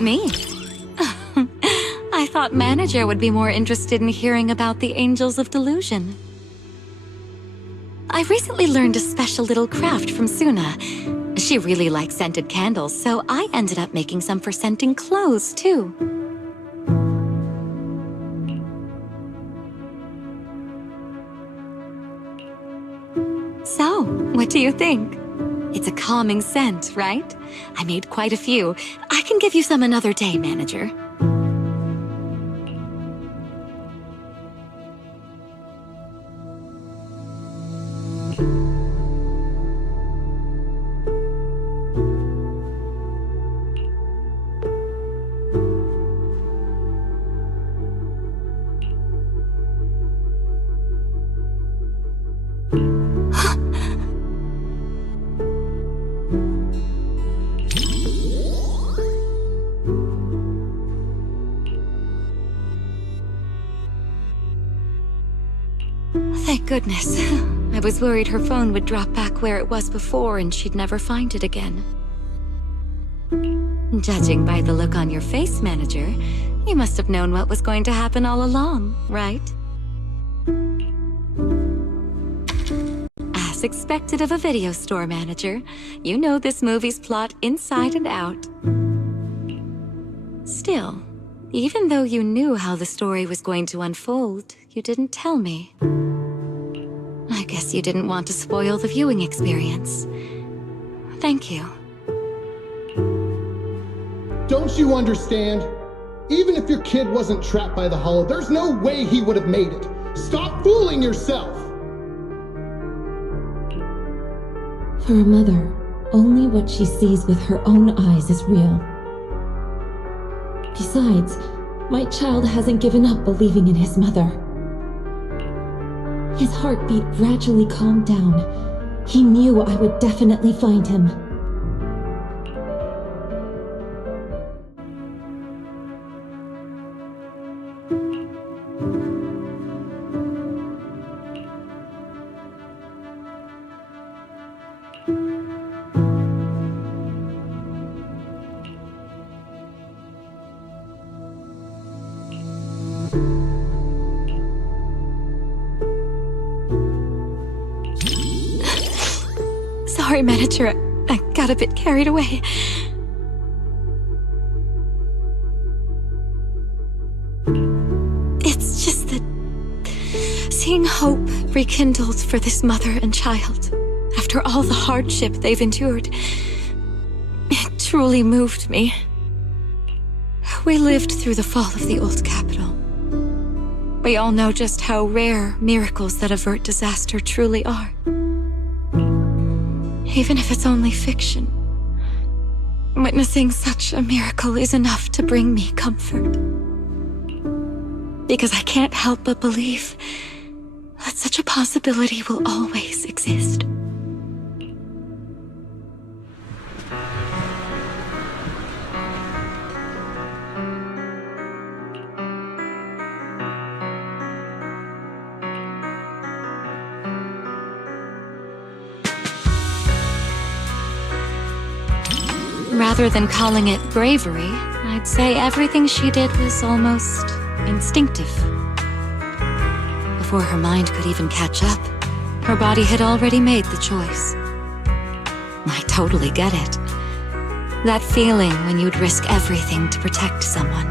Me? I thought Manager would be more interested in hearing about the Angels of Delusion. I recently learned a special little craft from Suna. She really likes scented candles, so I ended up making some for scenting clothes, too. So, what do you think? It's a calming scent, right? I made quite a few. I can give you some another day, Manager. Thank goodness. I was worried her phone would drop back where it was before and she'd never find it again. Judging by the look on your face, Manager, you must have known what was going to happen all along, right? As expected of a video store manager, you know this movie's plot inside and out. Still, even though you knew how the story was going to unfold, you didn't tell me. I guess you didn't want to spoil the viewing experience. Thank you. Don't you understand? Even if your kid wasn't trapped by the hollow, there's no way he would have made it. Stop fooling yourself! For a mother, only what she sees with her own eyes is real. Besides, my child hasn't given up believing in his mother. His heartbeat gradually calmed down. He knew I would definitely find him. Sorry, Manager. I got a bit carried away. It's just that seeing hope rekindled for this mother and child after all the hardship they've endured, it truly moved me. We lived through the fall of the old capital. We all know just how rare miracles that avert disaster truly are. Even if it's only fiction, witnessing such a miracle is enough to bring me comfort. Because I can't help but believe that such a possibility will always exist. Rather than calling it bravery, I'd say everything she did was almost instinctive. Before her mind could even catch up, her body had already made the choice. I totally get it. That feeling when you'd risk everything to protect someone.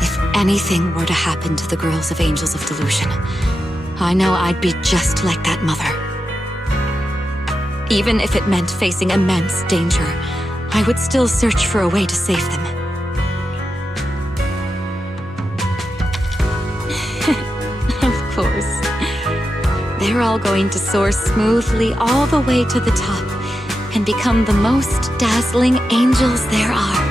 If anything were to happen to the girls of Angels of Delusion, I know I'd be just like that mother. Even if it meant facing immense danger, I would still search for a way to save them. Of course. They're all going to soar smoothly all the way to the top and become the most dazzling angels there are.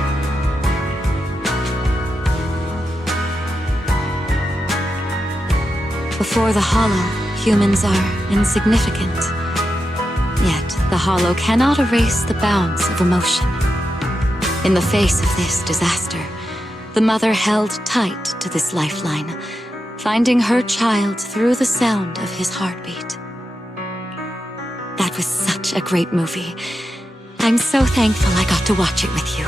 Before the Hollow, humans are insignificant. Yet, the Hollow cannot erase the bounds of emotion. In the face of this disaster, the mother held tight to this lifeline, finding her child through the sound of his heartbeat. That was such a great movie. I'm so thankful I got to watch it with you.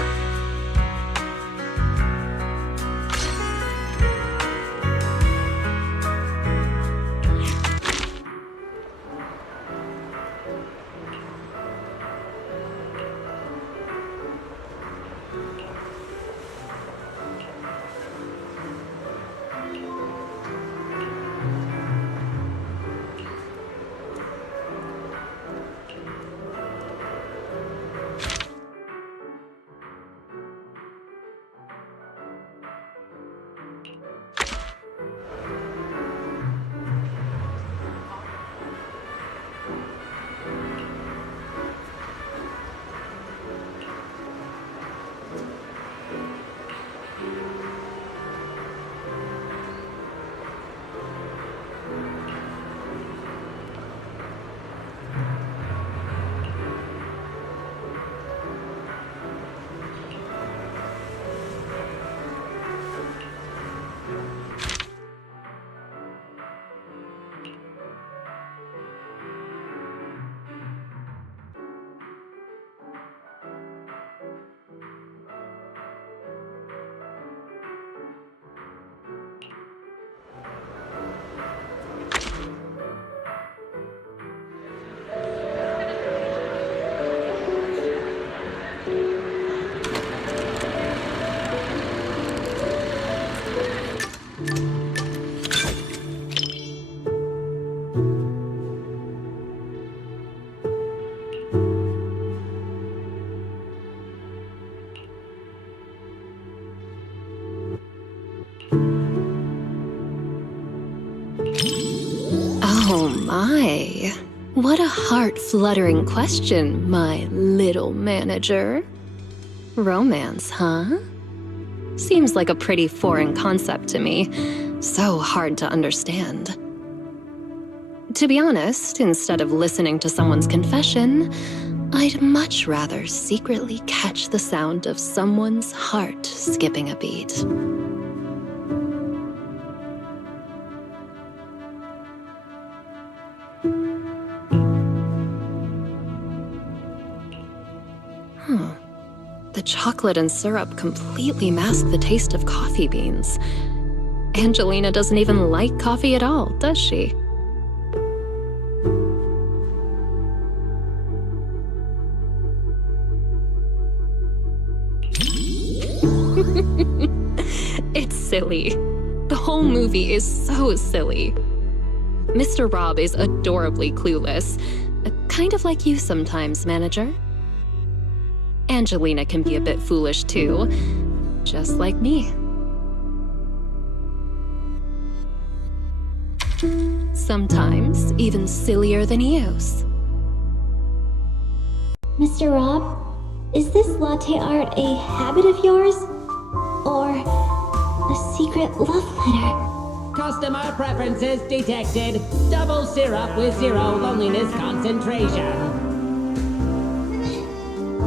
Oh my. What a heart-fluttering question, my little manager. Romance, huh? Seems like a pretty foreign concept to me. So hard to understand. To be honest, instead of listening to someone's confession, I'd much rather secretly catch the sound of someone's heart skipping a beat. The chocolate and syrup completely mask the taste of coffee beans. Angelina doesn't even like coffee at all, does she? It's silly. The whole movie is so silly. Mr. Rob is adorably clueless, kind of like you sometimes, manager. Angelina can be a bit foolish too, just like me. Sometimes even sillier than Eos. Mr. Rob, is this latte art a habit of yours? Or a secret love letter? Customer preferences detected. Double syrup with 0 loneliness concentration.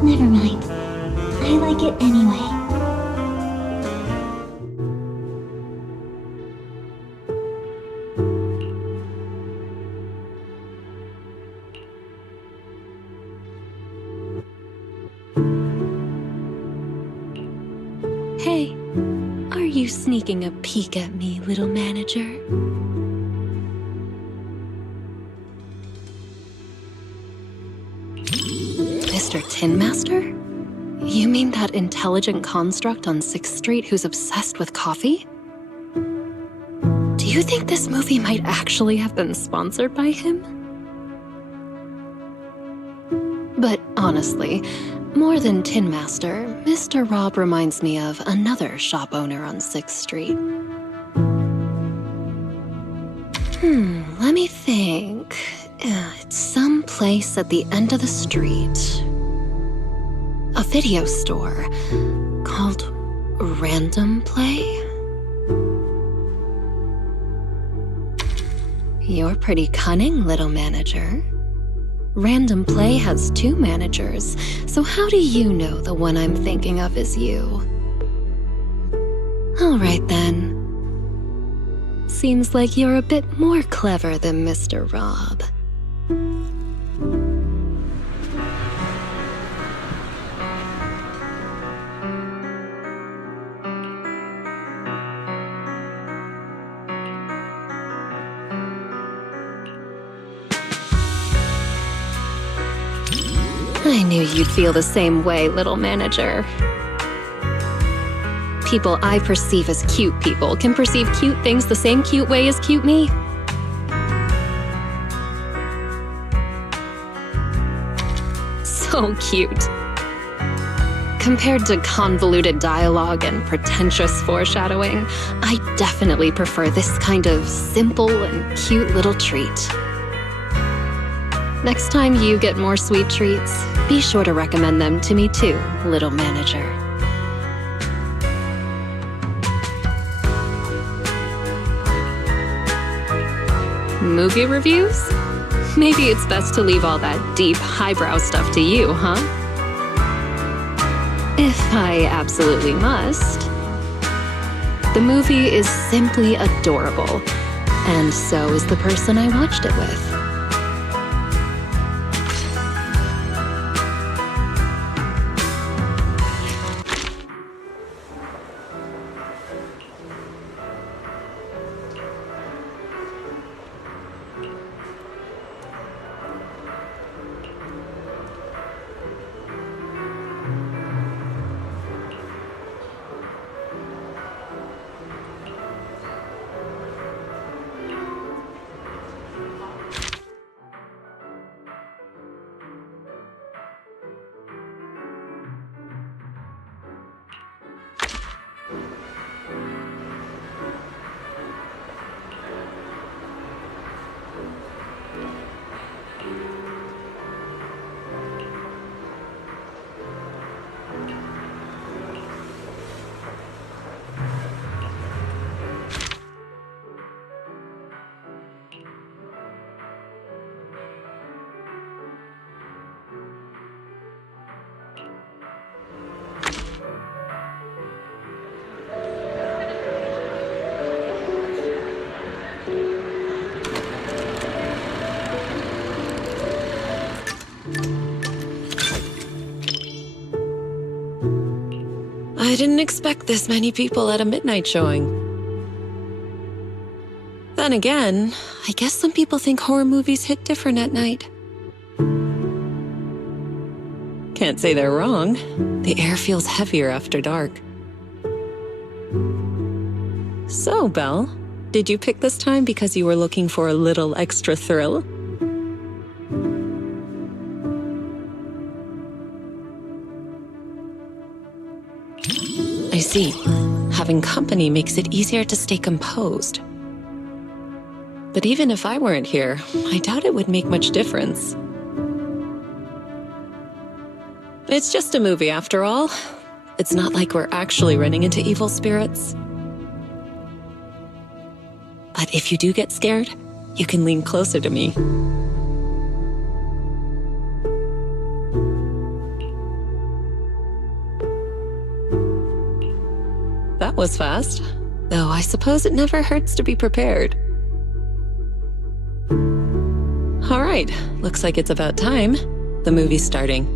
Never mind. I like it anyway. Hey, are you sneaking a peek at me, little manager? Mr. Tin Master? You mean that intelligent construct on 6th Street who's obsessed with coffee? Do you think this movie might actually have been sponsored by him? But honestly, more than Tin Master, Mr. Rob reminds me of another shop owner on 6th Street. Let me think. It's some place at the end of the street. A video store called Random Play? You're pretty cunning, little manager. Random Play has 2 managers, so how do you know the one I'm thinking of is you? All right then. Seems like you're a bit more clever than Mr. Rob. I knew you'd feel the same way, little manager. People I perceive as cute people can perceive cute things the same cute way as cute me. So cute. Compared to convoluted dialogue and pretentious foreshadowing, I definitely prefer this kind of simple and cute little treat. Next time you get more sweet treats, be sure to recommend them to me too, little manager. Movie reviews? Maybe it's best to leave all that deep, highbrow stuff to you, huh? If I absolutely must. The movie is simply adorable, and so is the person I watched it with. I didn't expect this many people at a midnight showing. Then again, I guess some people think horror movies hit different at night. Can't say they're wrong. The air feels heavier after dark. So, Belle, did you pick this time because you were looking for a little extra thrill? I see. Having company makes it easier to stay composed. But even if I weren't here, I doubt it would make much difference. It's just a movie after all. It's not like we're actually running into evil spirits. But if you do get scared, you can lean closer to me. That was fast, though I suppose it never hurts to be prepared. All right, looks like it's about time. The movie's starting.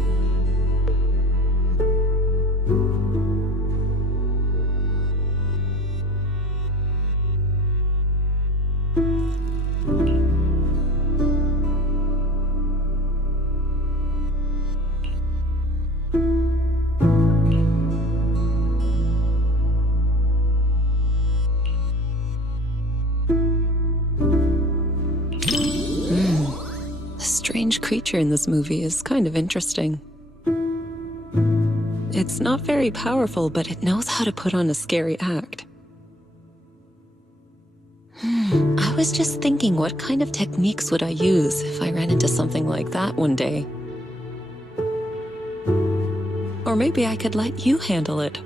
The strange creature in this movie is kind of interesting. It's not very powerful, but it knows how to put on a scary act. I was just thinking, what kind of techniques would I use if I ran into something like that one day? Or maybe I could let you handle it.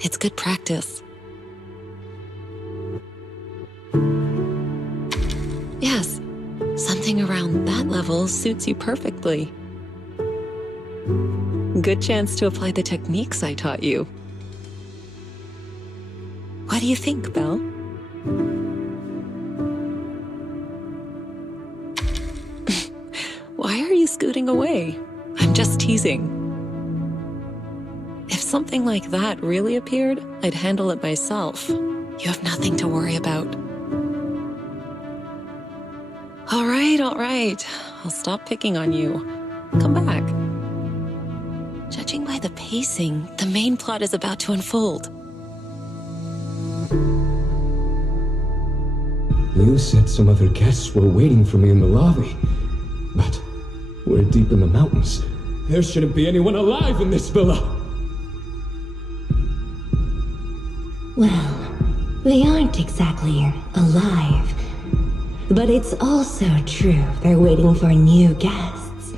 It's good practice. Yes, something around that level level suits you perfectly. Good chance to apply the techniques I taught you. What do you think, Belle? Why are you scooting away? I'm just teasing. If something like that really appeared, I'd handle it myself. You have nothing to worry about. All right. I'll stop picking on you. Come back. Judging by the pacing, the main plot is about to unfold. You said some other guests were waiting for me in the lobby. But we're deep in the mountains. There shouldn't be anyone alive in this villa. Well, they aren't exactly alive. But it's also true they're waiting for new guests.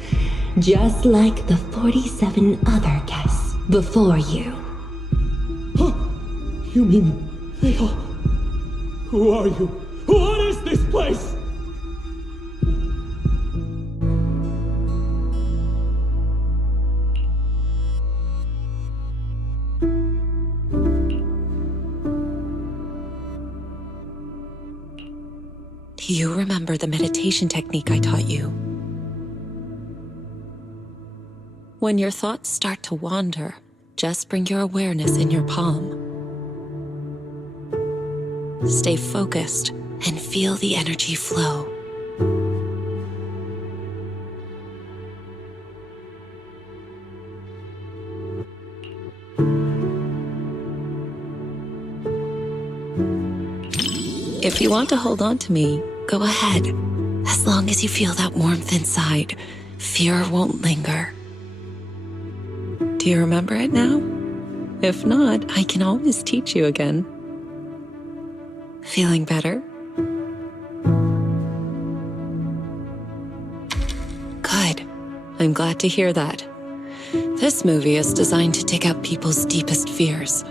Just like the 47 other guests before you. Huh? You mean they all... Who are you? What is this place? Do you remember the meditation technique I taught you? When your thoughts start to wander, just bring your awareness in your palm. Stay focused and feel the energy flow. If you want to hold on to me, go ahead. As long as you feel that warmth inside, fear won't linger. Do you remember it now? If not, I can always teach you again. Feeling better? Good. I'm glad to hear that. This movie is designed to take out people's deepest fears.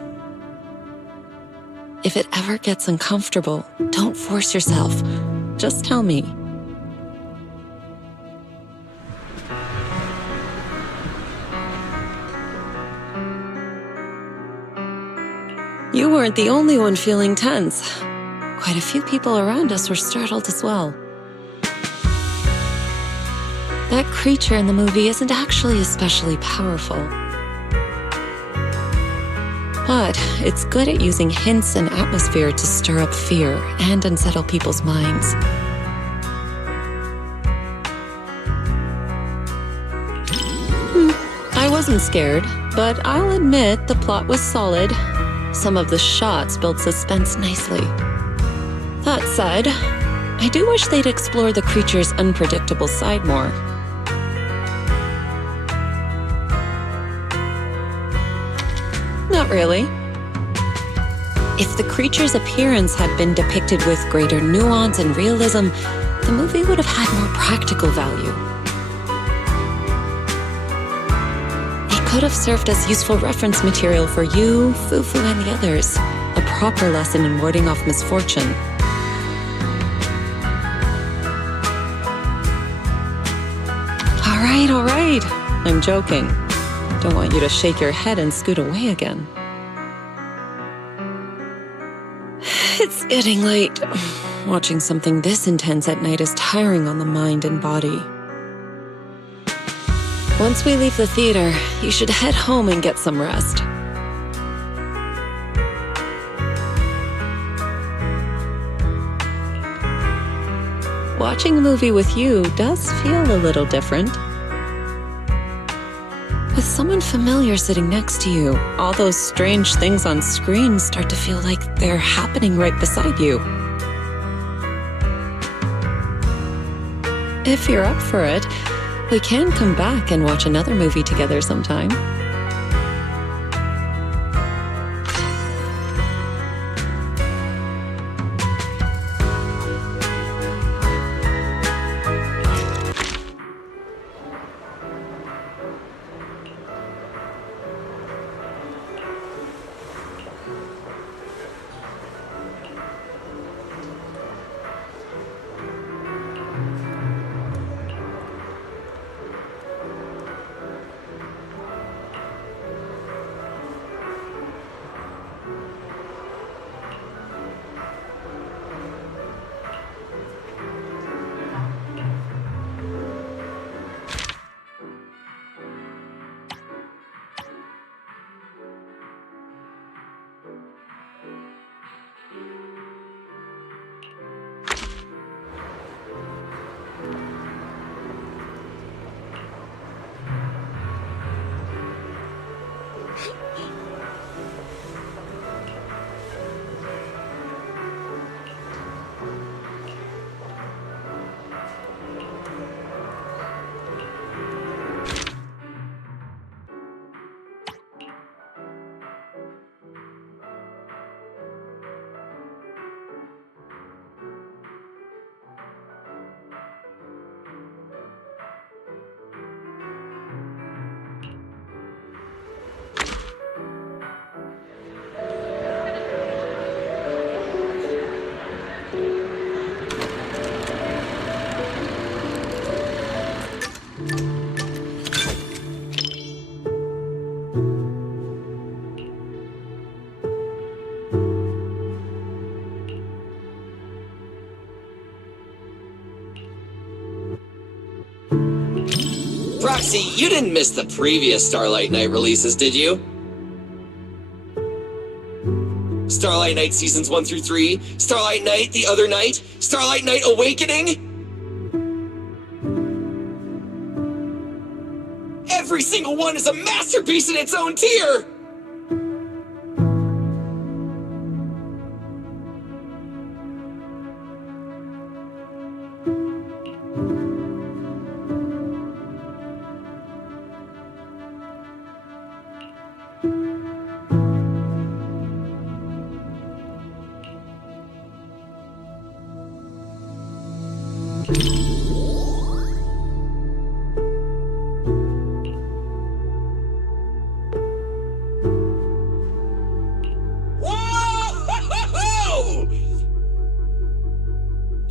If it ever gets uncomfortable, don't force yourself. Just tell me. You weren't the only one feeling tense. Quite a few people around us were startled as well. That creature in the movie isn't actually especially powerful. But it's good at using hints and atmosphere to stir up fear and unsettle people's minds. I wasn't scared, but I'll admit the plot was solid. Some of the shots built suspense nicely. That said, I do wish they'd explore the creature's unpredictable side more. Not really. If the creature's appearance had been depicted with greater nuance and realism, the movie would have had more practical value. It could have served as useful reference material for you, Fufu, and the others. A proper lesson in warding off misfortune. All right. I'm joking. Don't want you to shake your head and scoot away again. It's getting late. Watching something this intense at night is tiring on the mind and body. Once we leave the theater, you should head home and get some rest. Watching a movie with you does feel a little different. With someone familiar sitting next to you, all those strange things on screen start to feel like they're happening right beside you. If you're up for it, we can come back and watch another movie together sometime. Roxy, you didn't miss the previous Starlight Knight releases, did you? Starlight Knight Seasons 1 through 3, Starlight Knight The Other Night, Starlight Knight Awakening? Every single one is a masterpiece in its own tier!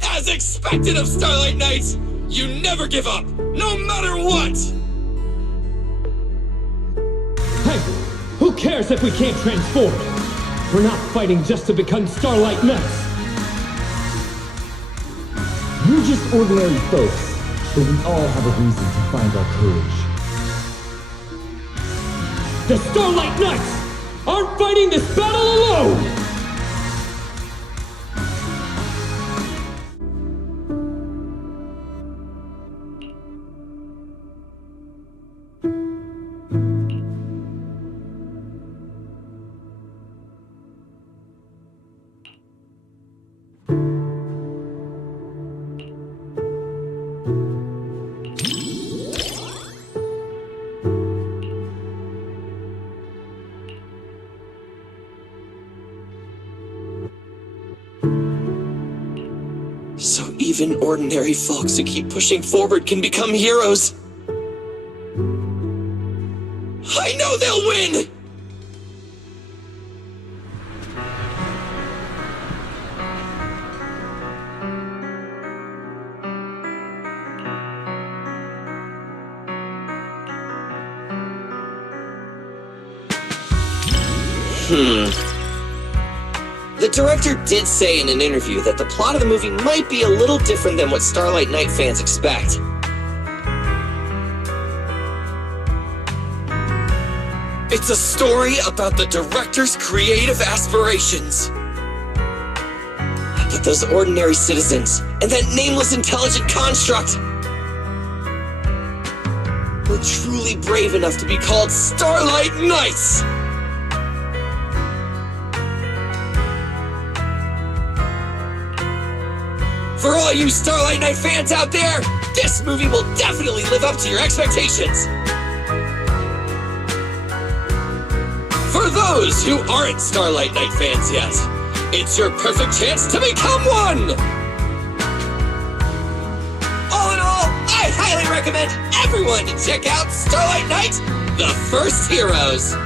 As expected of Starlight Knights, you never give up, no matter what! Hey, who cares if we can't transform? We're not fighting just to become Starlight Knights. We're just ordinary folks, but we all have a reason to find our courage. The Starlight Knights aren't fighting this battle alone! So even ordinary folks who keep pushing forward can become heroes. I know they'll win! The director did say in an interview that the plot of the movie might be a little different than what Starlight Knight fans expect. It's a story about the director's creative aspirations. But those ordinary citizens, and that nameless intelligent construct, were truly brave enough to be called Starlight Knights! For all you Starlight Knight fans out there, this movie will definitely live up to your expectations! For those who aren't Starlight Knight fans yet, it's your perfect chance to become one! All in all, I highly recommend everyone to check out Starlight Knight, The First Heroes!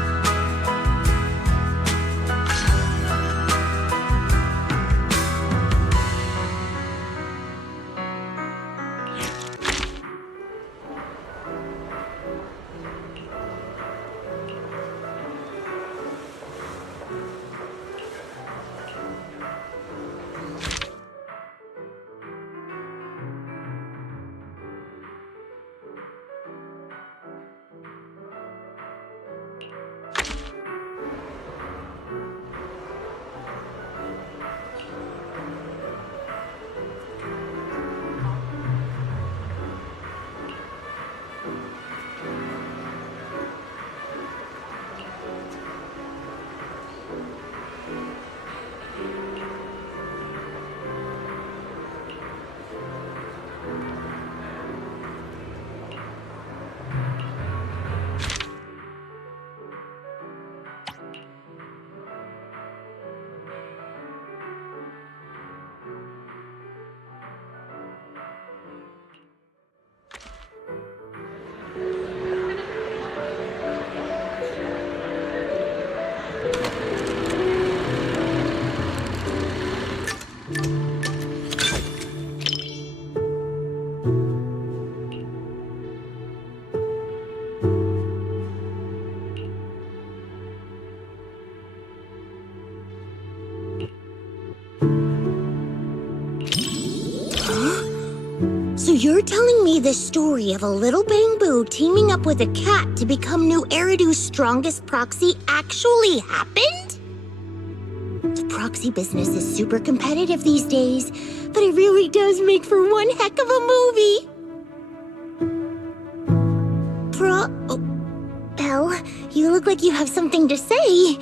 You're telling me the story of a little bamboo teaming up with a cat to become New Eridu's strongest proxy actually happened? The proxy business is super competitive these days, but it really does make for one heck of a movie. Well, you look like you have something to say.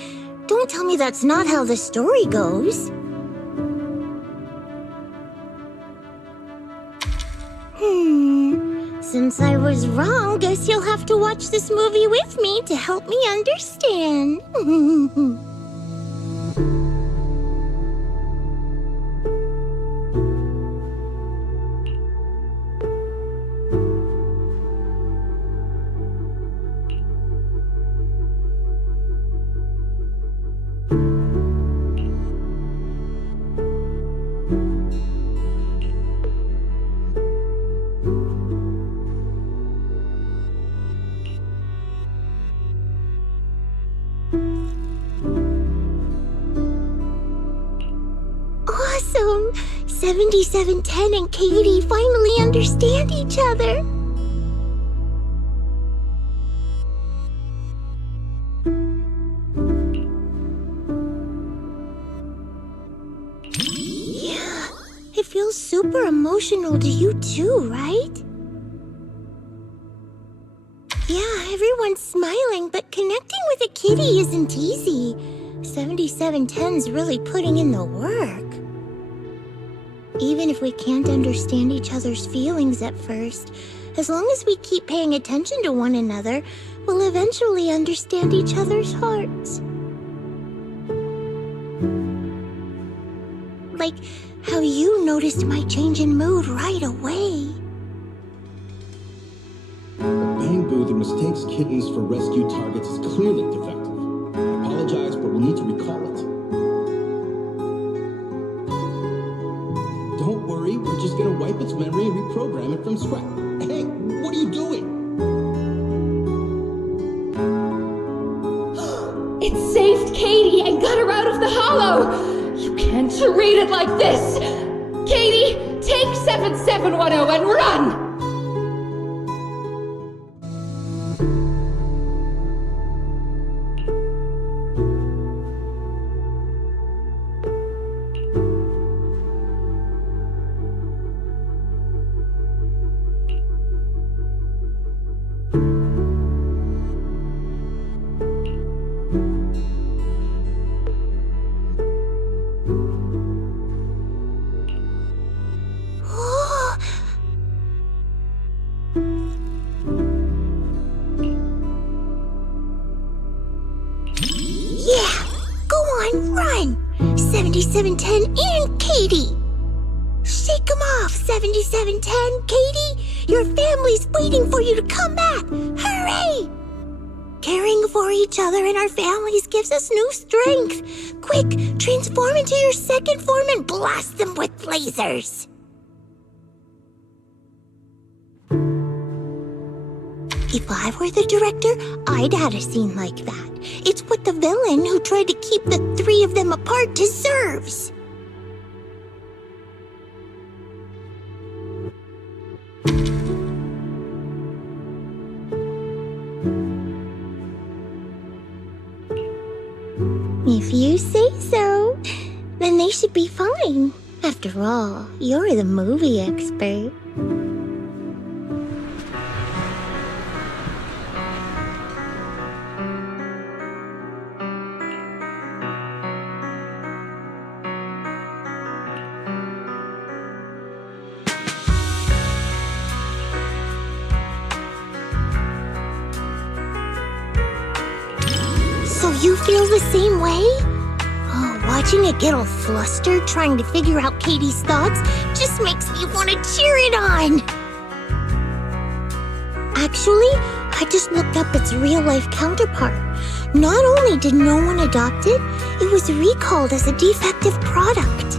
Don't tell me that's not how the story goes. Since I was wrong, guess you'll have to watch this movie with me to help me understand. Awesome! 7710 and Katie finally understand each other. Yeah, it feels super emotional to you too, right? Yeah, everyone's smiling, but connecting with a kitty isn't easy. 7710's really putting in the work. Even if we can't understand each other's feelings at first, as long as we keep paying attention to one another, we'll eventually understand each other's hearts. Like how you noticed my change in mood right away. A bamboo that mistakes kittens for rescue targets is clearly defective. I apologize, but we'll need to recall it. Don't worry, we're just gonna wipe its memory and reprogram it from scratch. Hey, what are you doing? It saved Katie and got her out of the hollow! You can't treat it like this! Katie, take 7710 and run! Yeah, go on, run! 7710 and Katie! Shake 'em off, 7710, Katie! Your family's waiting for you to come back! Hurry! Caring for each other and our families gives us new strength. Quick, transform into your second form and blast them with lasers! If I were the director, I'd add a scene like that. It's what the villain who tried to keep the three of them apart deserves. If you say so, then they should be fine. After all, you're the movie expert. So you feel the same way? Oh, watching it get all flustered trying to figure out Katie's thoughts just makes me want to cheer it on. Actually, I just looked up its real-life counterpart. Not only did no one adopt it, it was recalled as a defective product.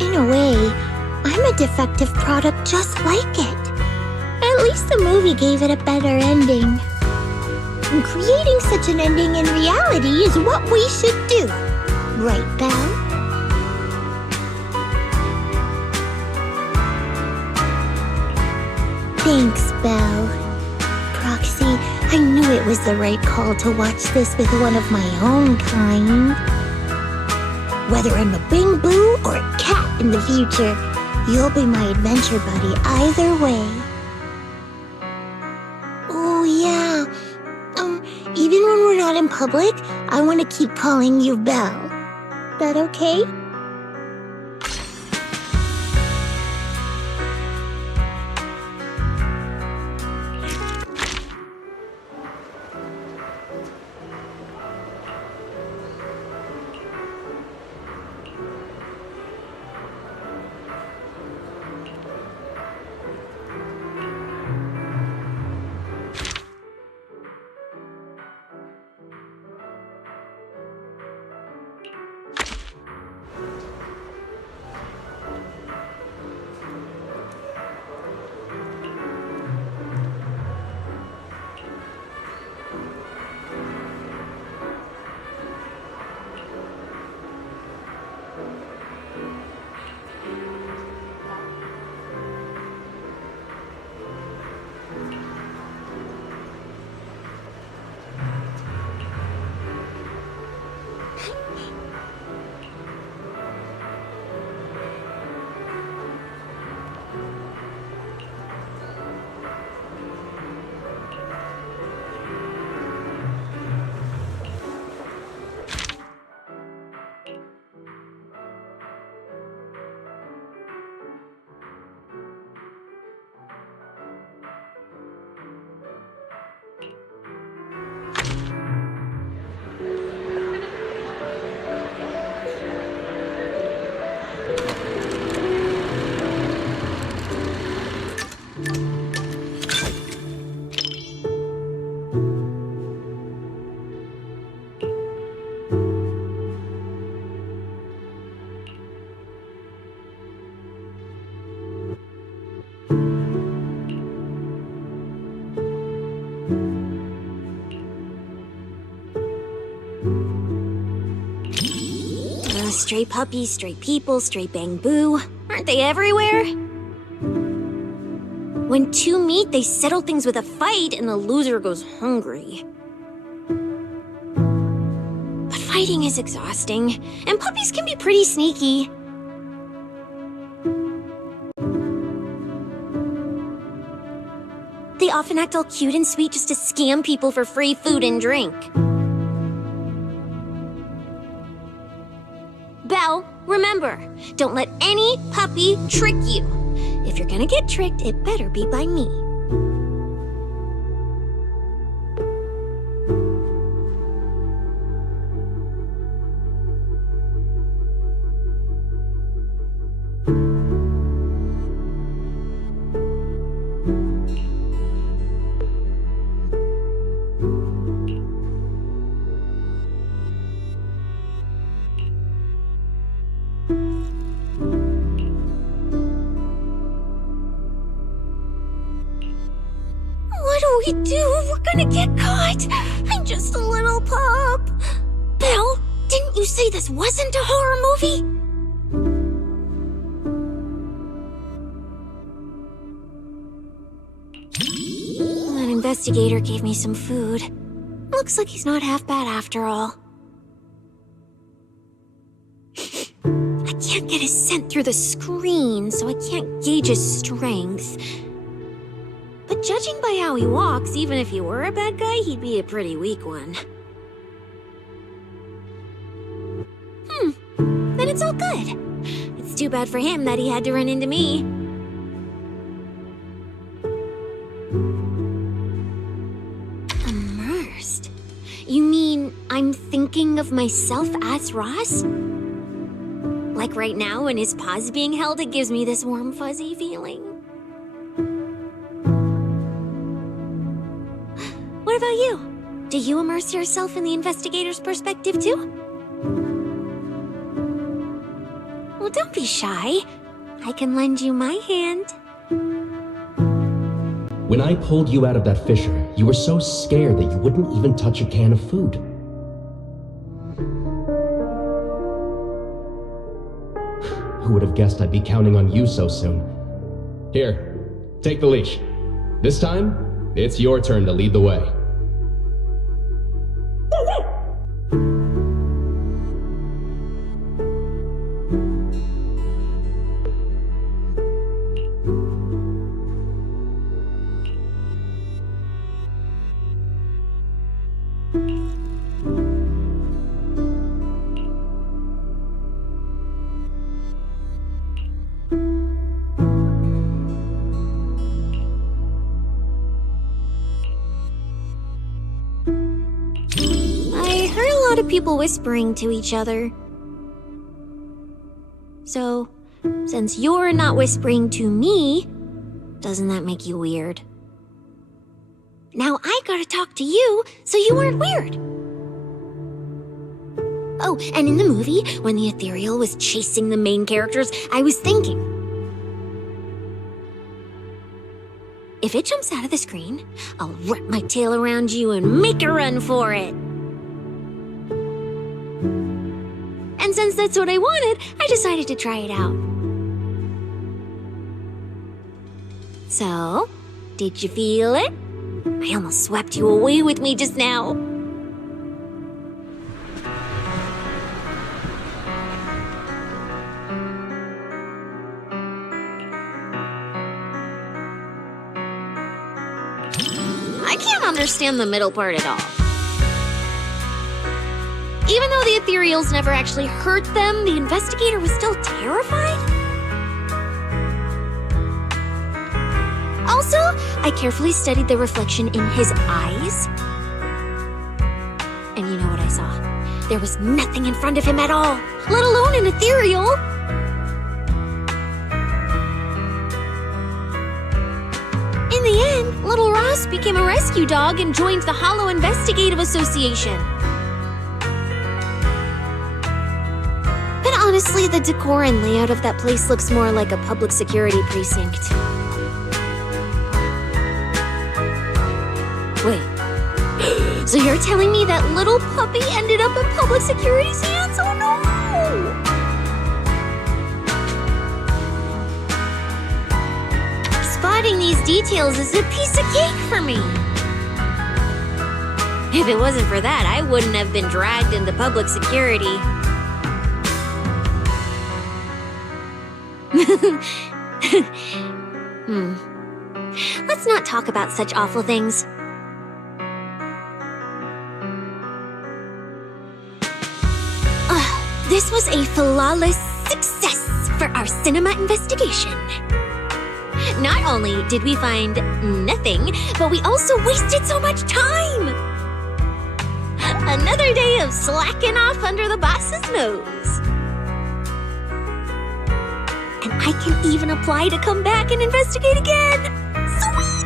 In a way, I'm a defective product just like it. At least the movie gave it a better ending. And creating such an ending in reality is what we should do. Right, Belle? Thanks, Belle. Proxy, I knew it was the right call to watch this with one of my own kind. Whether I'm a Bing Boo or a cat in the future, you'll be my adventure buddy either way. Oh, yeah. Even when we're not in public, I want to keep calling you Belle. That okay? Stray puppies, stray people, stray Bang Boo. Aren't they everywhere? When two meet, they settle things with a fight and the loser goes hungry. But fighting is exhausting, and puppies can be pretty sneaky. They often act all cute and sweet just to scam people for free food and drink. Belle, remember, don't let any puppy trick you. If you're gonna get tricked, it better be by me. We do? We're gonna get caught! I'm just a little pup! Belle, didn't you say this wasn't a horror movie? That investigator gave me some food. Looks like he's not half bad after all. I can't get his scent through the screen, so I can't gauge his strength. But judging by how he walks, even if he were a bad guy, he'd be a pretty weak one. Then it's all good. It's too bad for him that he had to run into me. Immersed? You mean I'm thinking of myself as Ross? Like right now, when his paw's being held, it gives me this warm, fuzzy feeling. What about you? Do you immerse yourself in the investigator's perspective too? Well, don't be shy. I can lend you my hand. When I pulled you out of that fissure, you were so scared that you wouldn't even touch a can of food. Who would have guessed I'd be counting on you so soon? Here, take the leash. This time, it's your turn to lead the way. I heard a lot of people whispering to each other. So, since you're not whispering to me, doesn't that make you weird? Now I gotta talk to you, so you aren't weird. Oh, and in the movie, when the ethereal was chasing the main characters, I was thinking, if it jumps out of the screen, I'll wrap my tail around you and make a run for it. And since that's what I wanted, I decided to try it out. So, did you feel it? I almost swept you away with me just now. I can't understand the middle part at all. Even though the ethereals never actually hurt them, the investigator was still terrified? Also, I carefully studied the reflection in his eyes. And you know what I saw? There was nothing in front of him at all, let alone an ethereal. In the end, little Ross became a rescue dog and joined the Hollow Investigative Association. But honestly, the decor and layout of that place looks more like a public security precinct. Wait, so you're telling me that little puppy ended up in public security's hands? Oh no! Spotting these details is a piece of cake for me. If it wasn't for that, I wouldn't have been dragged into public security. Let's not talk about such awful things. This was a flawless success for our cinema investigation. Not only did we find nothing, but we also wasted so much time. Another day of slacking off under the boss's nose. And I can even apply to come back and investigate again. Sweet!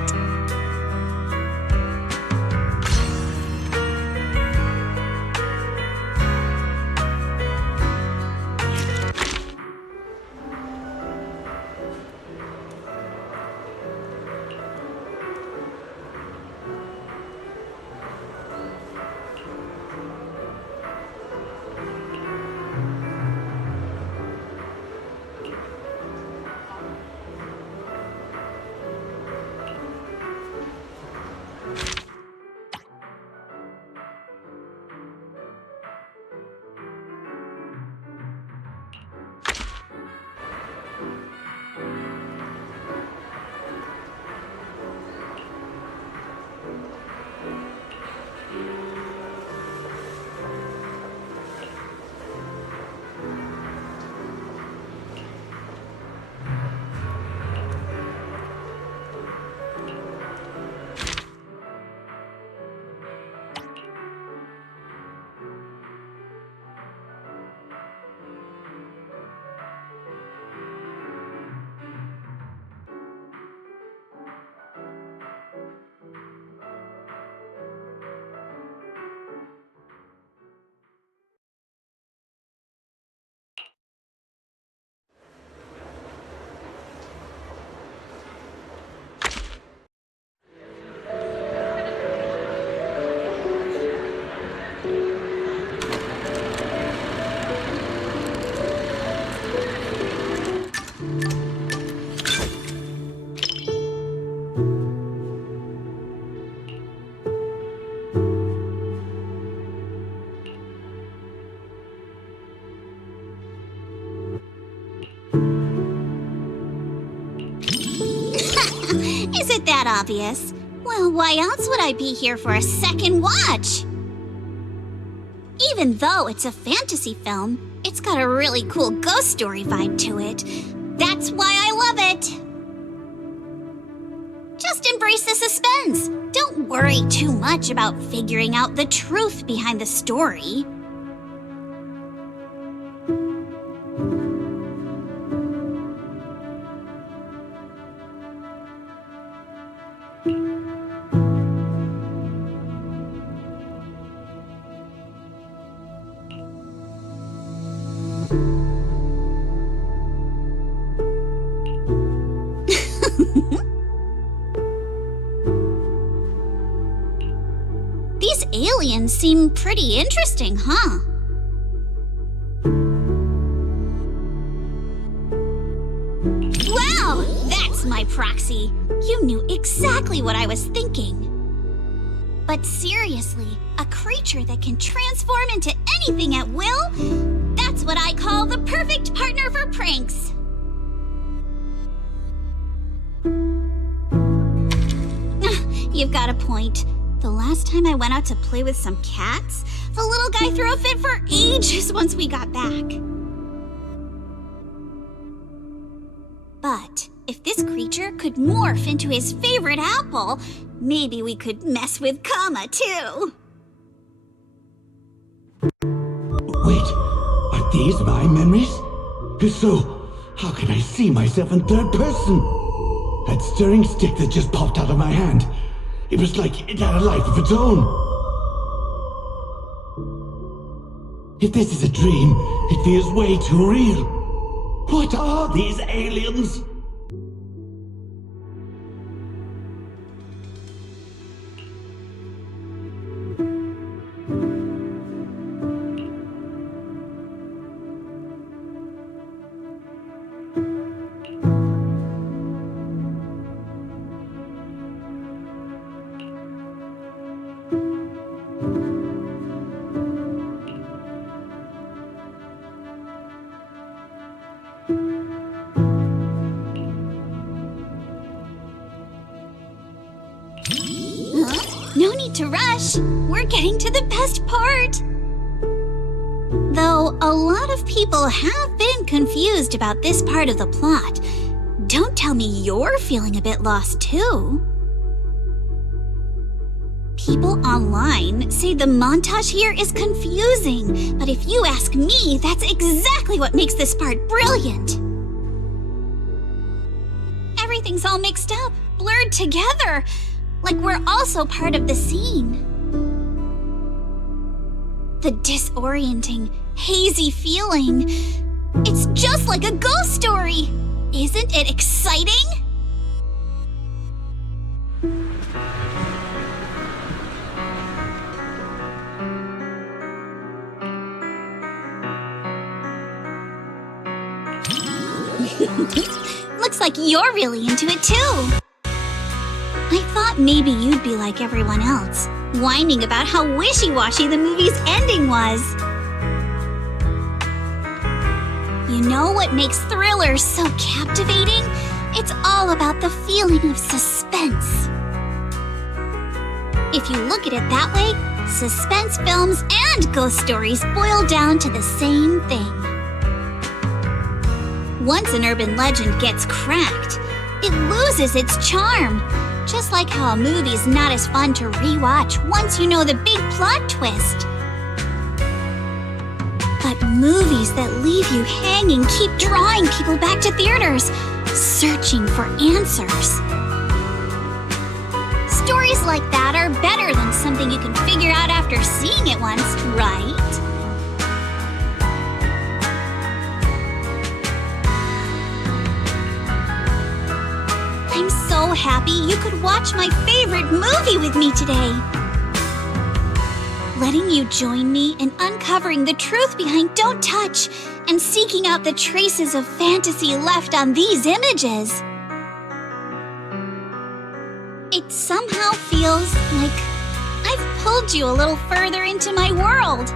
obvious. Well, why else would I be here for a second watch? Even though it's a fantasy film, it's got a really cool ghost story vibe to it. That's why I love it. Just embrace the suspense. Don't worry too much about figuring out the truth behind the story. These aliens seem pretty interesting, huh? Wow, that's my proxy. You knew exactly what I was thinking. But seriously, a creature that can transform into anything at will? That's what I call the perfect partner for pranks. You've got a point. The last time I went out to play with some cats, the little guy threw a fit for ages once we got back. But if this creature could morph into his favorite apple, maybe we could mess with Kama too. Wait, are these my memories? If so, how can I see myself in third person? That stirring stick that just popped out of my hand. It was like it had a life of its own. If this is a dream, it feels way too real. What are these aliens? No need to rush. We're getting to the best part. Though a lot of people have been confused about this part of the plot. Don't tell me you're feeling a bit lost too. People online say the montage here is confusing, but if you ask me, that's exactly what makes this part brilliant. Everything's all mixed up, blurred together. Like we're also part of the scene. The disorienting, hazy feeling. It's just like a ghost story. Isn't it exciting? Looks like you're really into it too. I thought maybe you'd be like everyone else, whining about how wishy-washy the movie's ending was. You know what makes thrillers so captivating? It's all about the feeling of suspense. If you look at it that way, suspense films and ghost stories boil down to the same thing. Once an urban legend gets cracked, it loses its charm. Just like how a movie's not as fun to rewatch once you know the big plot twist. But movies that leave you hanging keep drawing people back to theaters, searching for answers. Stories like that are better than something you can figure out after seeing it once, right? I'm so happy you could watch my favorite movie with me today. Letting you join me in uncovering the truth behind Don't Touch and seeking out the traces of fantasy left on these images. It somehow feels like I've pulled you a little further into my world.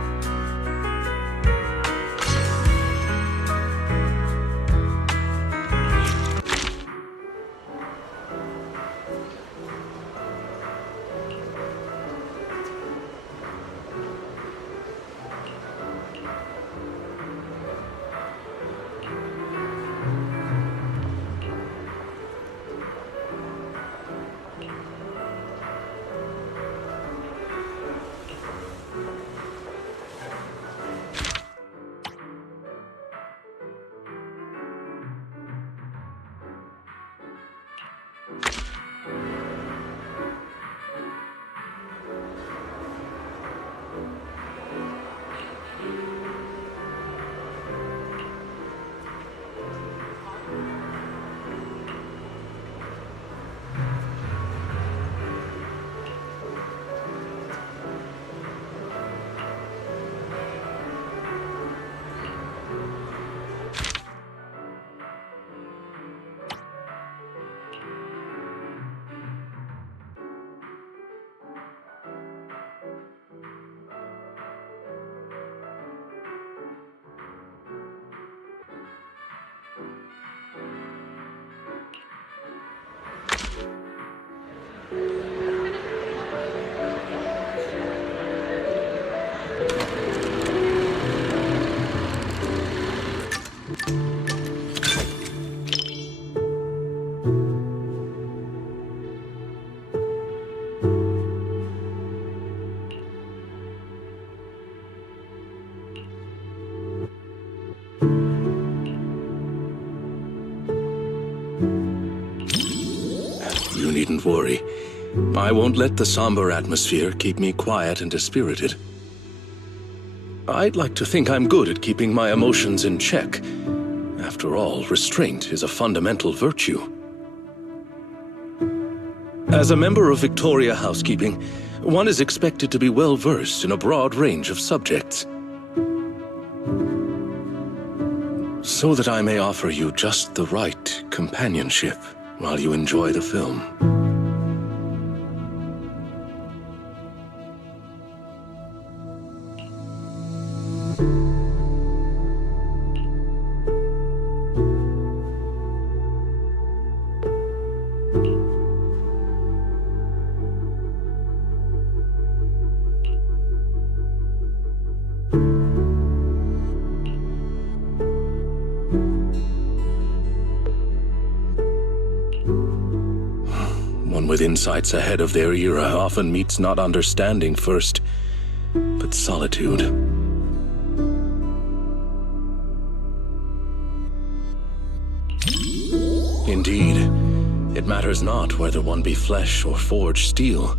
don't worry. I won't let the somber atmosphere keep me quiet and dispirited. I'd like to think I'm good at keeping my emotions in check. After all, restraint is a fundamental virtue. As a member of Victoria Housekeeping, one is expected to be well-versed in a broad range of subjects. So that I may offer you just the right companionship while you enjoy the film. One with insights ahead of their era often meets not understanding first, but solitude. Indeed, it matters not whether one be flesh or forged steel.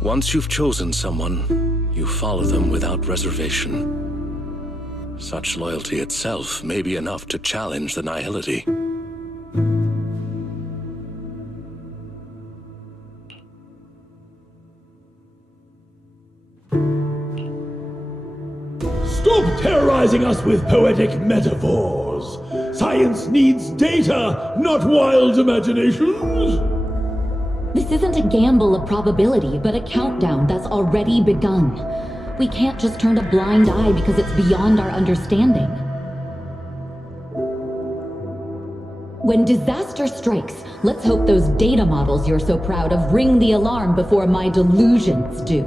Once you've chosen someone, you follow them without reservation. Such loyalty itself may be enough to challenge the nihility. Stop terrorizing us with poetic metaphors. Science needs data, not wild imaginations. This isn't a gamble of probability, but a countdown that's already begun. We can't just turn a blind eye because it's beyond our understanding. When disaster strikes, let's hope those data models you're so proud of ring the alarm before my delusions do.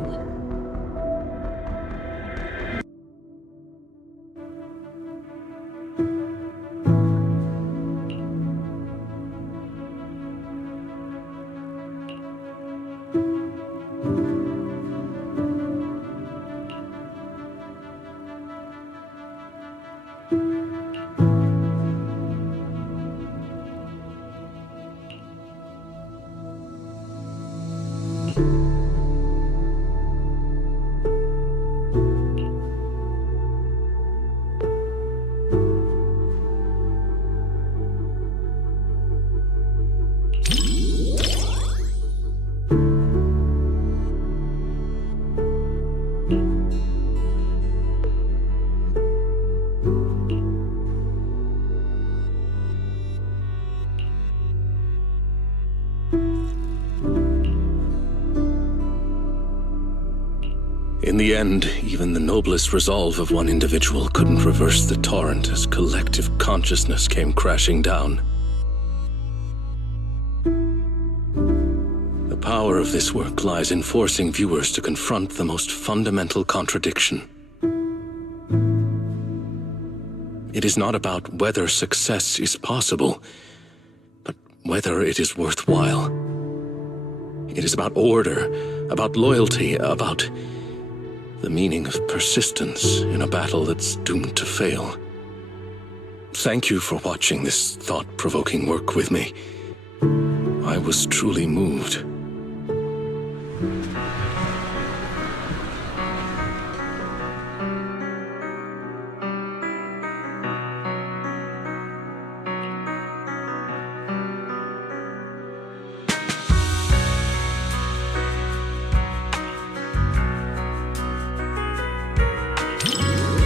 In the end, even the noblest resolve of one individual couldn't reverse the torrent as collective consciousness came crashing down. The power of this work lies in forcing viewers to confront the most fundamental contradiction. It is not about whether success is possible, but whether it is worthwhile. It is about order, about loyalty, about the meaning of persistence in a battle that's doomed to fail. Thank you for watching this thought-provoking work with me. I was truly moved.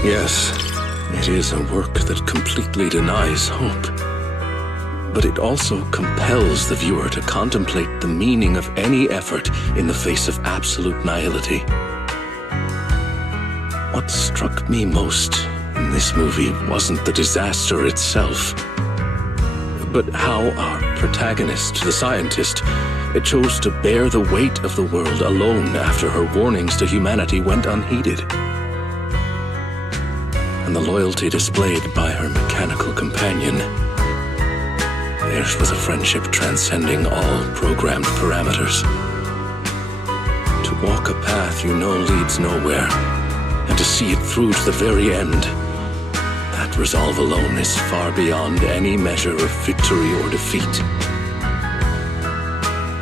Yes, it is a work that completely denies hope. But it also compels the viewer to contemplate the meaning of any effort in the face of absolute nihility. What struck me most in this movie wasn't the disaster itself, but how our protagonist, the scientist, chose to bear the weight of the world alone after her warnings to humanity went unheeded. And the loyalty displayed by her mechanical companion. Theirs was a friendship transcending all programmed parameters. To walk a path you know leads nowhere, and to see it through to the very end, that resolve alone is far beyond any measure of victory or defeat.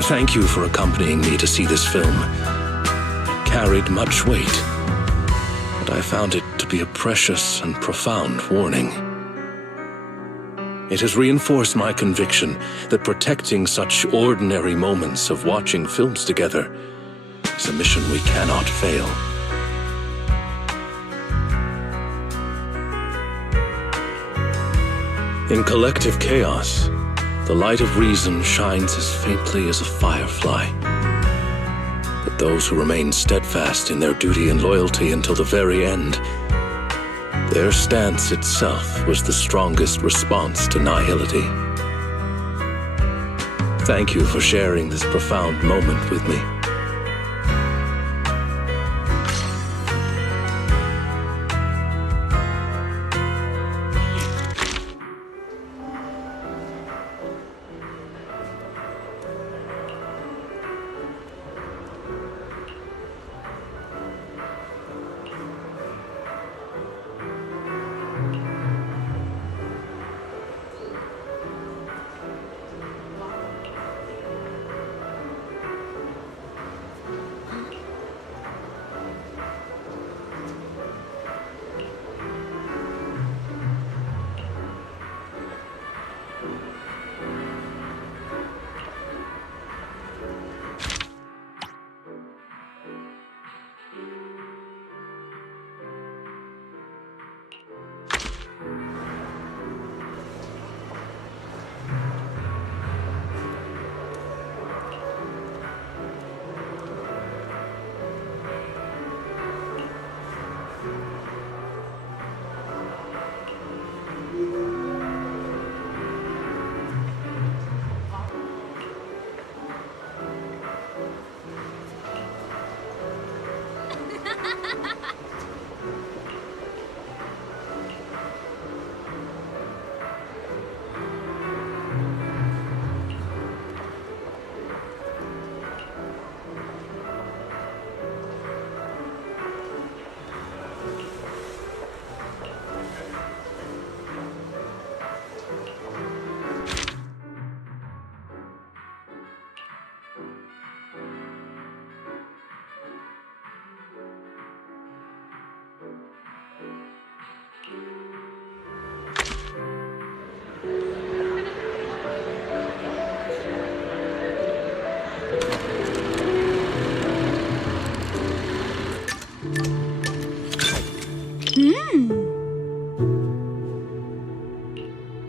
Thank you for accompanying me to see this film. It carried much weight, but I found it to be a precious and profound warning. It has reinforced my conviction that protecting such ordinary moments of watching films together is a mission we cannot fail. In collective chaos, the light of reason shines as faintly as a firefly. But those who remain steadfast in their duty and loyalty until the very end, their stance itself was the strongest response to nihility. Thank you for sharing this profound moment with me.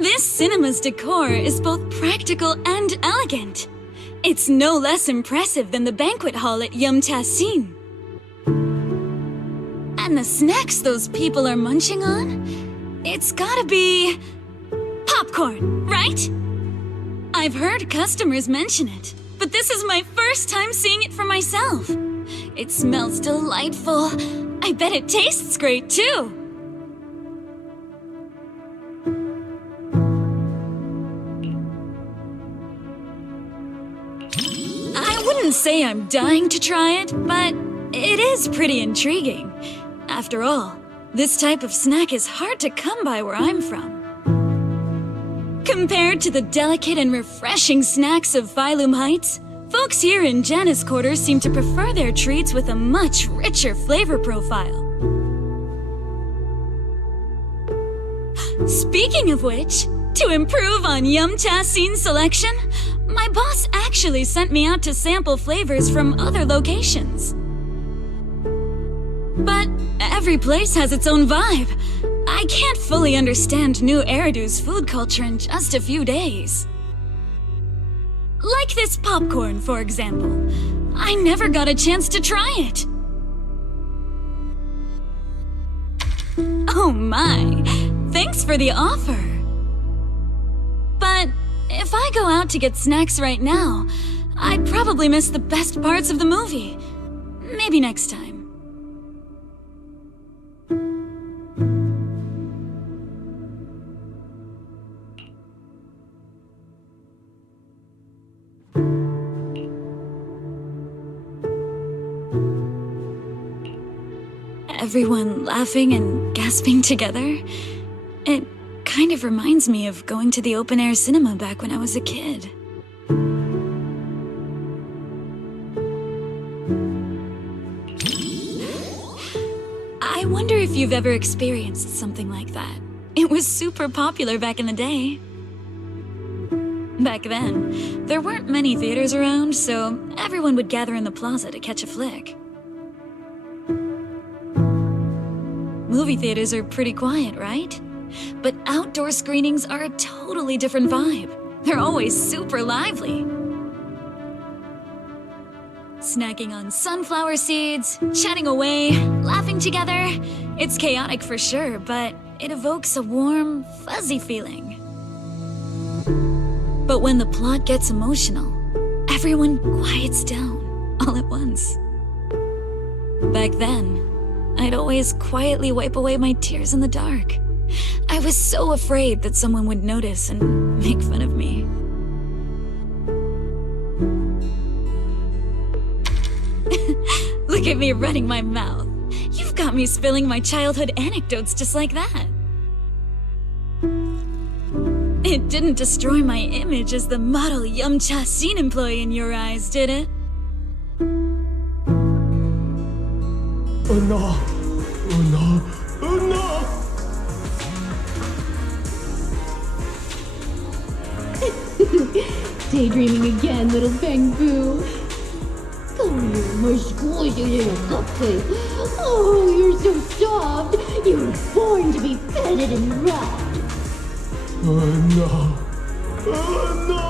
This cinema's decor is both practical and elegant. It's no less impressive than the banquet hall at Yum Tassin. And the snacks those people are munching on? It's gotta be... popcorn, right? I've heard customers mention it, but this is my first time seeing it for myself. It smells delightful. I bet it tastes great, too. I wouldn't say I'm dying to try it, but it is pretty intriguing. After all, this type of snack is hard to come by where I'm from. Compared to the delicate and refreshing snacks of Phylum Heights, folks here in Janus Quarters seem to prefer their treats with a much richer flavor profile. Speaking of which, to improve on Yum Tassin's selection, my boss actually sent me out to sample flavors from other locations. But every place has its own vibe. I can't fully understand New Eridu's food culture in just a few days. Like this popcorn, for example. I never got a chance to try it. Oh my, thanks for the offer. But if I go out to get snacks right now, I'd probably miss the best parts of the movie. Maybe next time. Everyone laughing and gasping together. It kind of reminds me of going to the open-air cinema back when I was a kid. I wonder if you've ever experienced something like that. It was super popular back in the day. Back then, there weren't many theaters around, so everyone would gather in the plaza to catch a flick. Movie theaters are pretty quiet, right? But outdoor screenings are a totally different vibe. They're always super lively. Snacking on sunflower seeds, chatting away, laughing together. It's chaotic for sure, but it evokes a warm, fuzzy feeling. But when the plot gets emotional, everyone quiets down all at once. Back then, I'd always quietly wipe away my tears in the dark. I was so afraid that someone would notice and make fun of me. Look at me running my mouth. You've got me spilling my childhood anecdotes just like that. It didn't destroy my image as the model Yumcha scene employee in your eyes, did it? Oh no! Oh no! Oh no! Daydreaming again, little Bangbu. Come here, my squishy little cupcake. Oh, you're so soft. You were born to be petted and rubbed. Oh no! Oh no!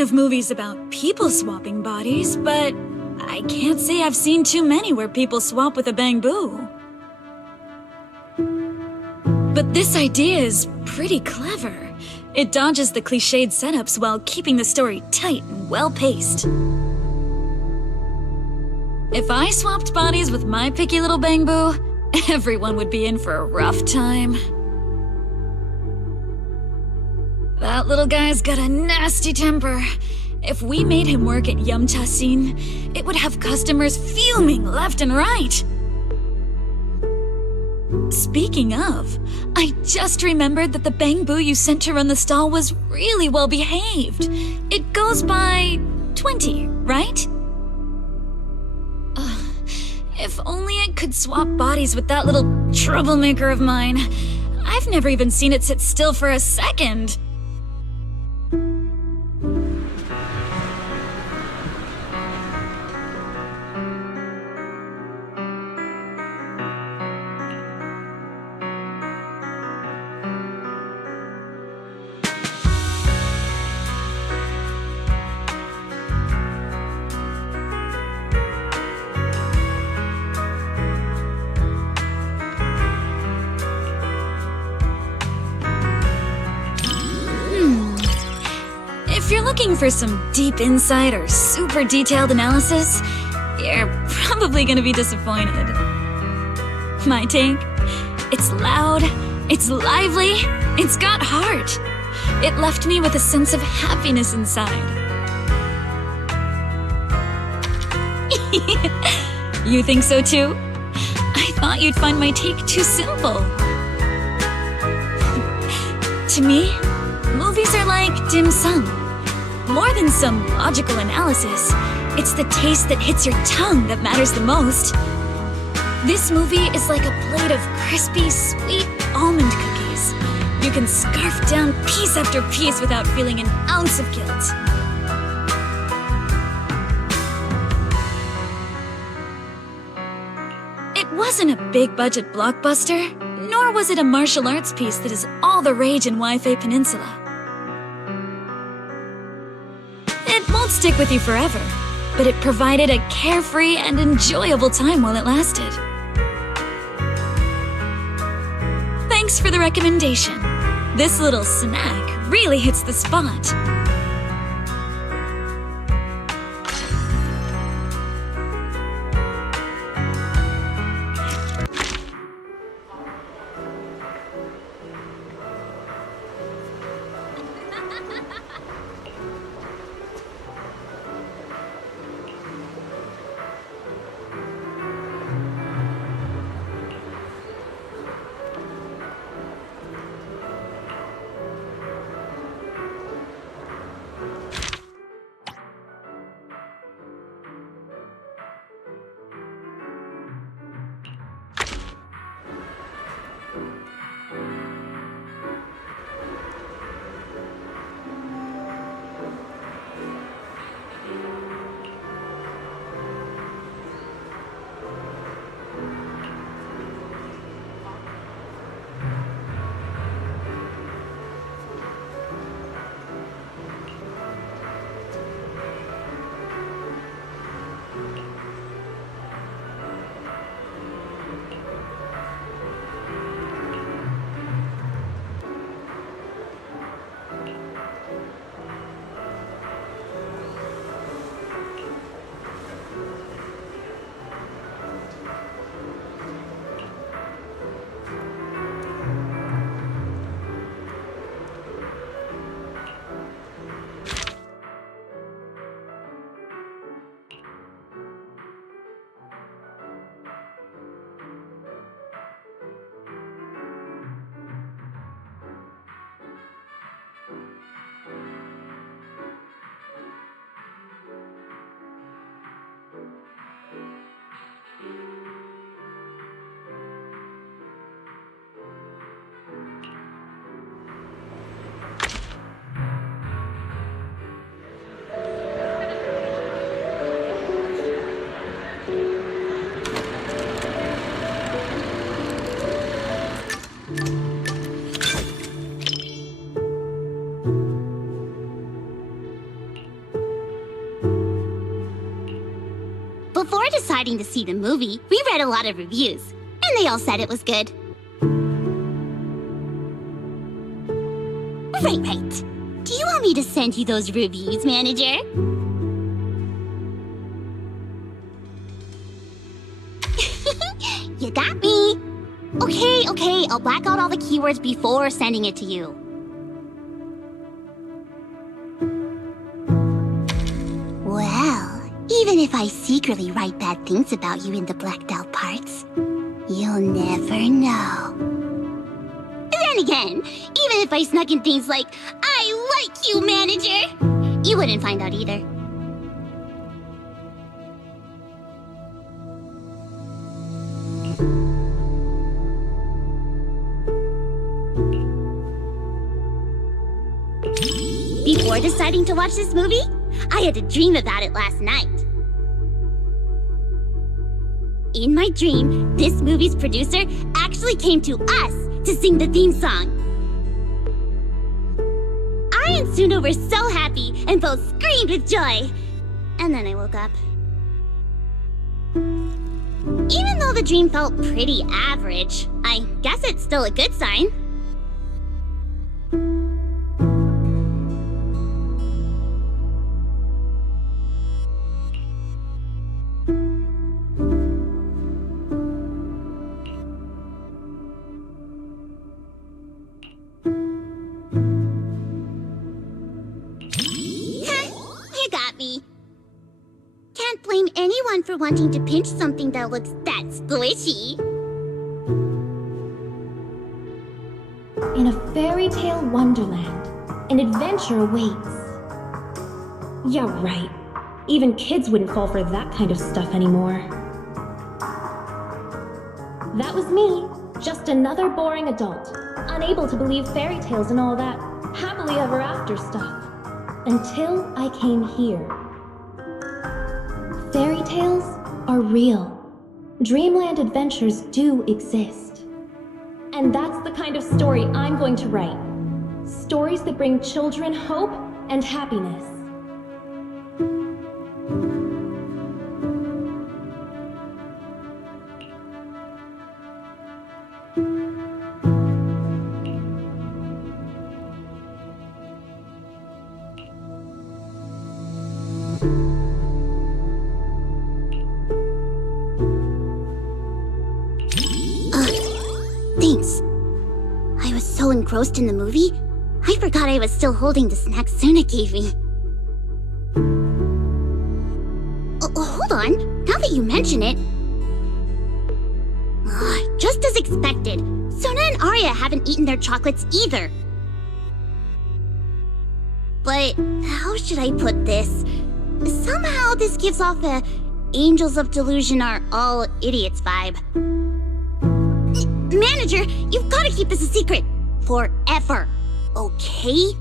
Of movies about people swapping bodies, but I can't say I've seen too many where people swap with a Bangbu. But this idea is pretty clever. It dodges the cliched setups while keeping the story tight and well-paced. If I swapped bodies with my picky little Bangbu, everyone would be in for a rough time. That little guy's got a nasty temper. If we made him work at Yumcha Scene, it would have customers fuming left and right. Speaking of, I just remembered that the Bangbu you sent to run the stall was really well behaved. It goes by 20, right? If only I could swap bodies with that little troublemaker of mine. I've never even seen it sit still for a second. If you're looking for some deep insight or super detailed analysis, you're probably gonna be disappointed. My take? It's loud, it's lively, it's got heart. It left me with a sense of happiness inside. You think so too? I thought you'd find my take too simple. To me, movies are like dim sum. More than some logical analysis, it's the taste that hits your tongue that matters the most. This movie is like a plate of crispy, sweet almond cookies. You can scarf down piece after piece without feeling an ounce of guilt. It wasn't a big-budget blockbuster, nor was it a martial arts piece that is all the rage in Wi-Fi Peninsula. It won't stick with you forever, but it provided a carefree and enjoyable time while it lasted. Thanks for the recommendation. This little snack really hits the spot. Before deciding to see the movie, we read a lot of reviews, and they all said it was good. Right. Do you want me to send you those reviews, manager? You got me. Okay, I'll black out all the keywords before sending it to you. Well, even if I secretly write bad things about you in the blacked out parts, you'll never know. Then again, even if I snuck in things like, I like you, manager, you wouldn't find out either. Before deciding to watch this movie, I had to dream about it last night. In my dream, this movie's producer actually came to us to sing the theme song. I and Suno were so happy and both screamed with joy. And then I woke up. Even though the dream felt pretty average, I guess it's still a good sign. Can't blame anyone for wanting to pinch something that looks that squishy. In a fairy tale wonderland, an adventure awaits. Yeah, right. Even kids wouldn't fall for that kind of stuff anymore. That was me, just another boring adult, unable to believe fairy tales and all that happily ever after stuff. Until I came here. Fairy tales are real. Dreamland adventures do exist. And that's the kind of story I'm going to write. Stories that bring children hope and happiness. Thanks. I was so engrossed in the movie, I forgot I was still holding the snack Suna gave me. Hold on. Now that you mention it... just as expected. Suna and Arya haven't eaten their chocolates either. But how should I put this? Somehow this gives off a Angels of Delusion are all idiots vibe. Manager, you've got to keep this a secret. Forever. Okay?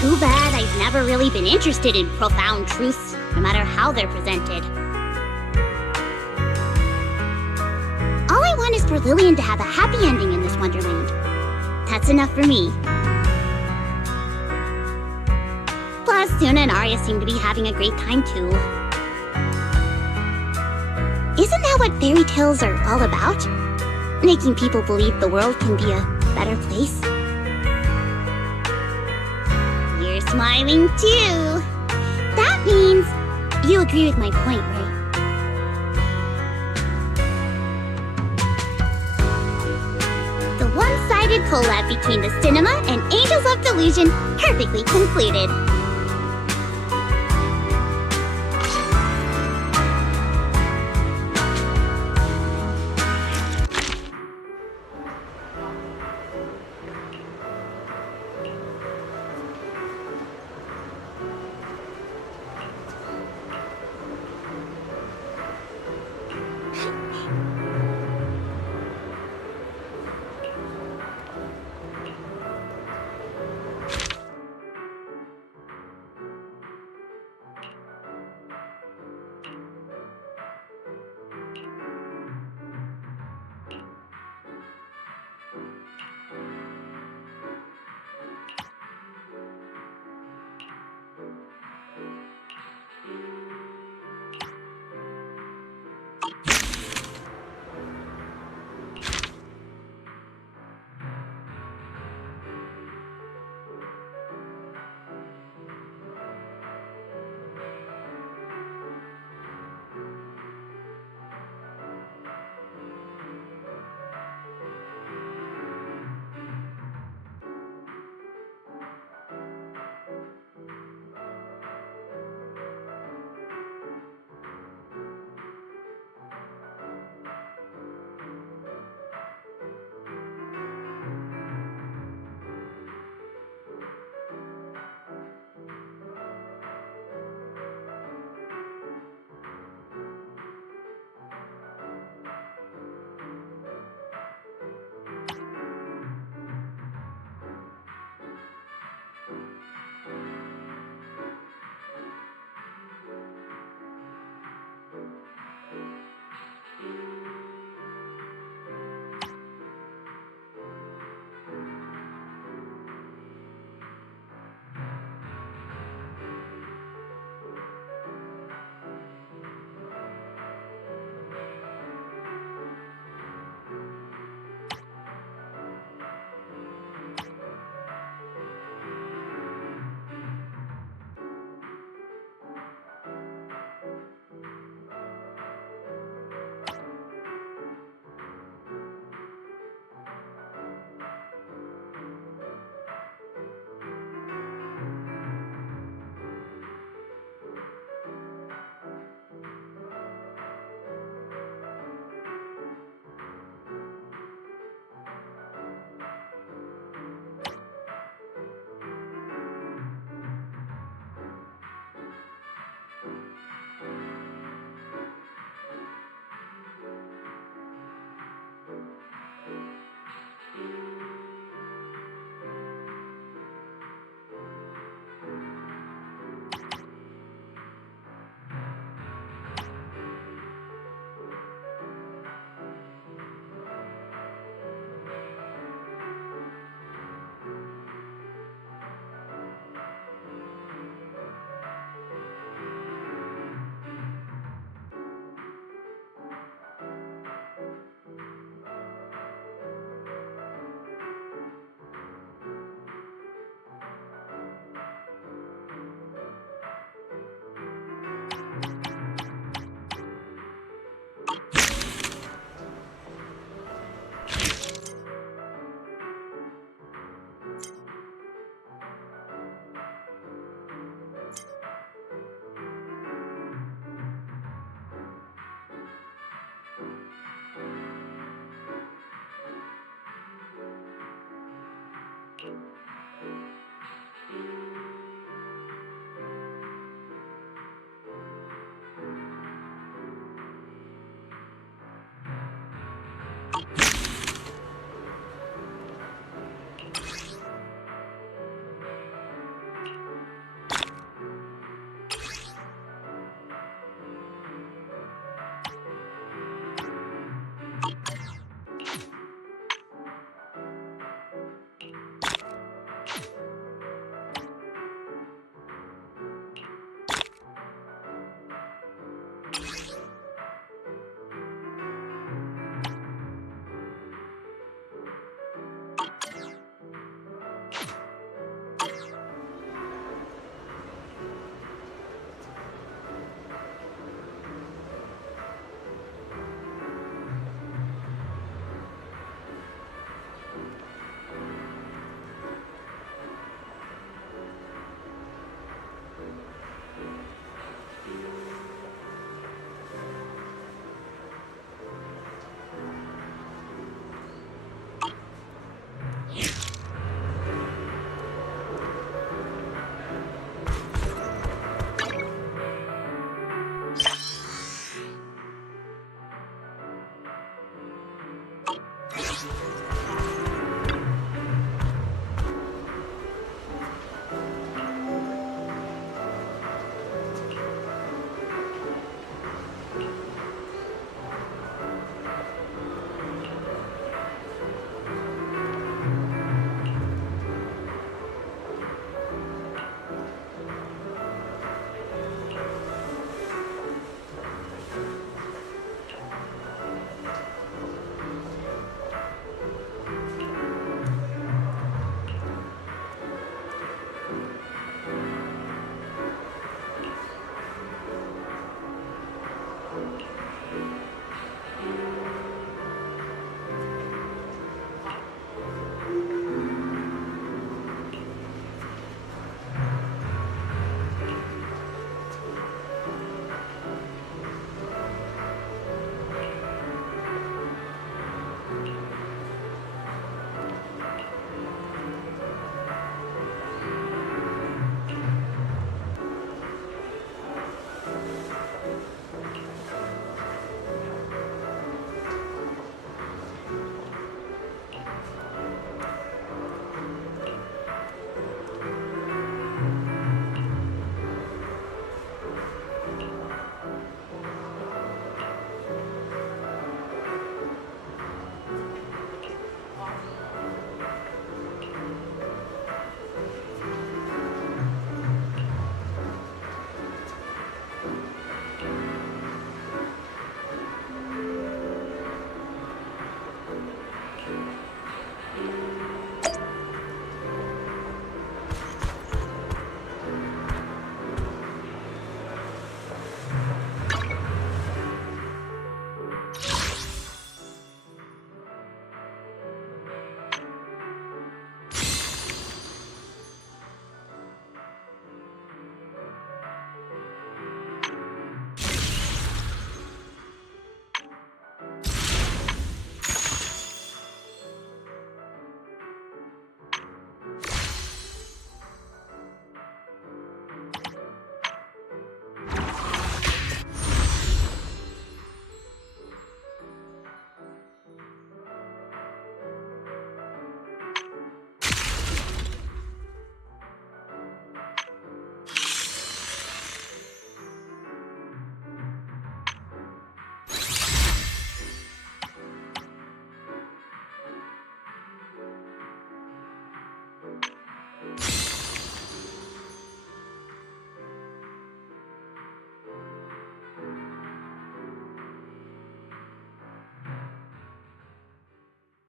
Too bad I've never really been interested in profound truths, no matter how they're presented. All I want is for Lillian to have a happy ending in this wonderland. That's enough for me. Plus, Suna and Arya seem to be having a great time too. Isn't that what fairy tales are all about? Making people believe the world can be a better place? You're smiling too. That means you agree with my point, right? The one-sided collab between the cinema and Angels of Delusion perfectly concluded.